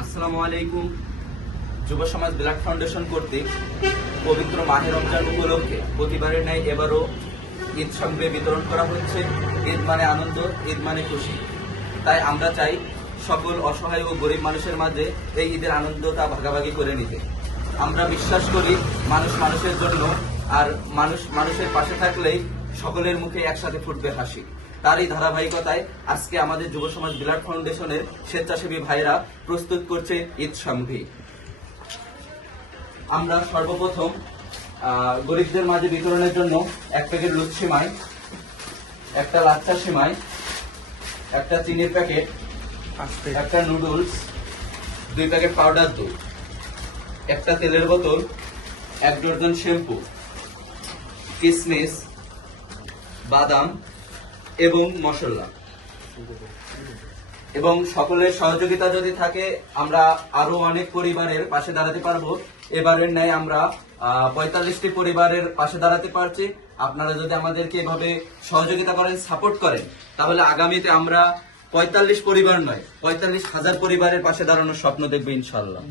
আসসালামু আলাইকুম। যুব সমাজ ব্লাড ফাউন্ডেশন কর্তৃক পবিত্র মাহে রমজান উপলক্ষে প্রতিবারের ন্যায় এবারও ঈদ সামগ্রী বিতরণ করা হচ্ছে। ঈদ মানে আনন্দ, ঈদ মানে খুশি। তাই আমরা চাই সকল অসহায় ও গরিব মানুষের মাঝে এই ঈদের আনন্দটা ভাগাভাগি করে নিতে। আমরা বিশ্বাস করি মানুষ মানুষের জন্য, আর মানুষ মানুষের পাশে থাকলেই সকলের মুখে একসাথে ফুটবে হাসি। তারই ধারাবাহিকতায় আজকে আমাদের যুব সমাজ ব্লাড ফাউন্ডেশনের স্বেচ্ছাসেবী ভাইরা প্রস্তুত করছে ঈদ সামগ্রী। আমরা সর্বপ্রথম গরিবদের মাঝে বিতরণের জন্য এক প্যাকেট লুচি সিমাই, একটা লাচ্চা সিমাই, একটা চিনির প্যাকেট, একটা নুডলস, 2 প্যাকেট পাউডার দুধ, একটা তেলের বোতল, 1 ডজন শ্যাম্পু, কিশমিশ, বাদাম এবং মশলা। এবং সকলের সহযোগিতা যদি থাকে আমরা আরো অনেক পরিবারের পাশে দাঁড়াতে পারবো। এবারের ন্যায় আমরা 45টি পরিবারের পাশে দাঁড়াতে পারছি। আপনারা যদি আমাদেরকে এভাবে সহযোগিতা করেন, সাপোর্ট করেন, তাহলে আগামীতে আমরা 45 পরিবার নয় 45,000 পরিবারের পাশে দাঁড়ানোর স্বপ্ন দেখবো ইনশাআল্লাহ।